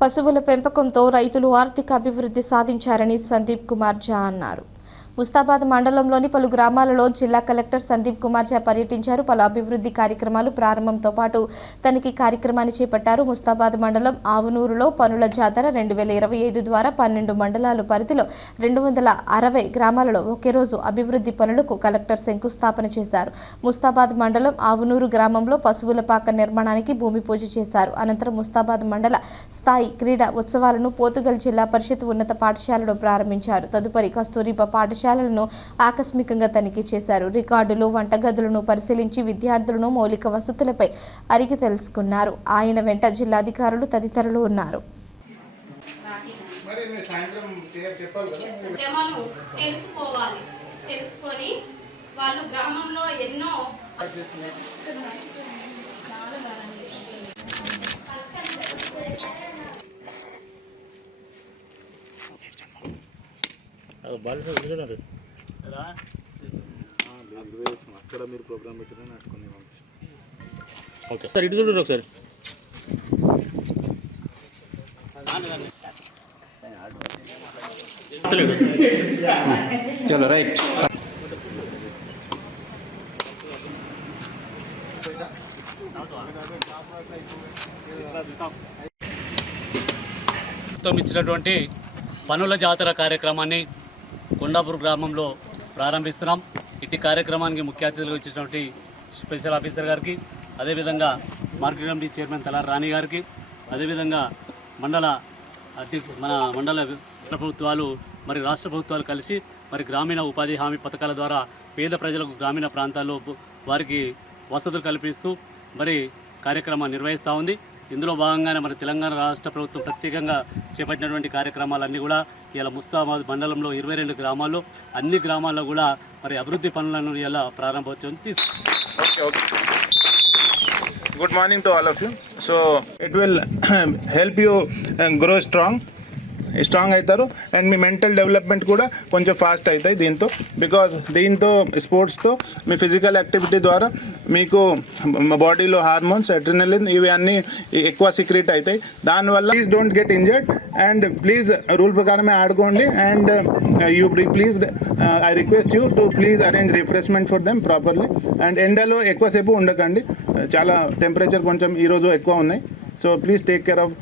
పశువుల పెంపకంతో రైతులు ఆర్థిక అభివృద్ధి సాధించారని సందీప్ కుమార్ ఝా అన్నారు. ముస్తాబాద్ మండలంలోని పలు గ్రామాలలో జిల్లా కలెక్టర్ సందీప్ కుమార్ ఝా పర్యటించారు. పలు అభివృద్ధి కార్యక్రమాలు ప్రారంభంతో పాటు తనిఖీ కార్యక్రమాన్ని చేపట్టారు. ముస్తాబాద్ మండలం ఆవునూరులో పనుల జాతర 2025 ద్వారా 12 మండలాల పరిధిలో 260 గ్రామాలలో ఒకే రోజు అభివృద్ధి పనులకు కలెక్టర్ శంకుస్థాపన చేశారు. ముస్తాబాద్ మండలం ఆవునూరు గ్రామంలో పశువుల పాక నిర్మాణానికి భూమి పూజ చేశారు. అనంతరం ముస్తాబాద్ మండల స్థాయి క్రీడా ఉత్సవాలను పోతుగల్ జిల్లా పరిషత్ ఉన్నత పాఠశాలలో ప్రారంభించారు. తదుపరి కస్తూరిబా పాఠశాలను ఆకస్మికంగా తనిఖీ చేశారు. రికార్డులు, వంటగదులను పరిశీలించి విద్యార్థులను మౌలిక వసతులపై అడిగి తెలుసుకున్నారు. ఆయన వెంట జిల్లాధికారులు తదితరులు ఉన్నారు. తెలుసుకొని వాళ్ళు గ్రామంలో ఎన్నో అక్కడ మీరు ప్రోగ్రామ్ పెట్టారని అట్టుకుని ఓకే సార్, ఇటు చూడరు ఒకసారి. చలో రైట్. ఇచ్చినటువంటి పనుల జాతర కార్యక్రమాన్ని కొండాపూర్ గ్రామంలో ప్రారంభిస్తున్నాం. ఇట్టి కార్యక్రమానికి ముఖ్య అతిథులుగా ఇచ్చినటువంటి స్పెషల్ ఆఫీసర్ గారికి, అదేవిధంగా మార్కెట్ కమిటీ చైర్మన్ తలారి రాణి గారికి, అదేవిధంగా మండల మన మండల ప్రభుత్వాలు మరి రాష్ట్ర ప్రభుత్వాలు కలిసి మరి గ్రామీణ ఉపాధి హామీ పథకాల ద్వారా పేద ప్రజలకు గ్రామీణ ప్రాంతాల్లో వారికి వసతులు కల్పిస్తూ మరి కార్యక్రమాన్ని నిర్వహిస్తూ ఉంది. ఇందులో భాగంగానే మన తెలంగాణ రాష్ట్ర ప్రభుత్వం ప్రత్యేకంగా చేపట్టినటువంటి కార్యక్రమాలన్నీ కూడా ఇలా ముస్తాబాద్ మండలంలో 22 గ్రామాల్లో అన్ని గ్రామాల్లో కూడా మరి అభివృద్ధి పనులను ఇలా ప్రారంభోత్సవం తీసుకు. Good morning to all of you. So it will help you grow strong అవుతారు అండ్ మీ మెంటల్ డెవలప్మెంట్ కూడా కొంచెం ఫాస్ట్ అవుతాయి బికాజ్ దీంతో స్పోర్ట్స్తో మీ ఫిజికల్ యాక్టివిటీ ద్వారా మీకు బాడీలో హార్మోన్స్, అడ్రినలిన్ ఇవి అన్నీ ఎక్కువ సీక్రెట్ అవుతాయి. దానివల్ల please don't get injured and please rule ప్రకారమే ఆడుకోండి. And you please I request you to please arrange refreshment for them properly. And ఎండలో ఎక్కువసేపు ఉండకండి, చాలా టెంపరేచర్ కొంచెం ఈరోజు ఎక్కువ ఉన్నాయి. So please take care of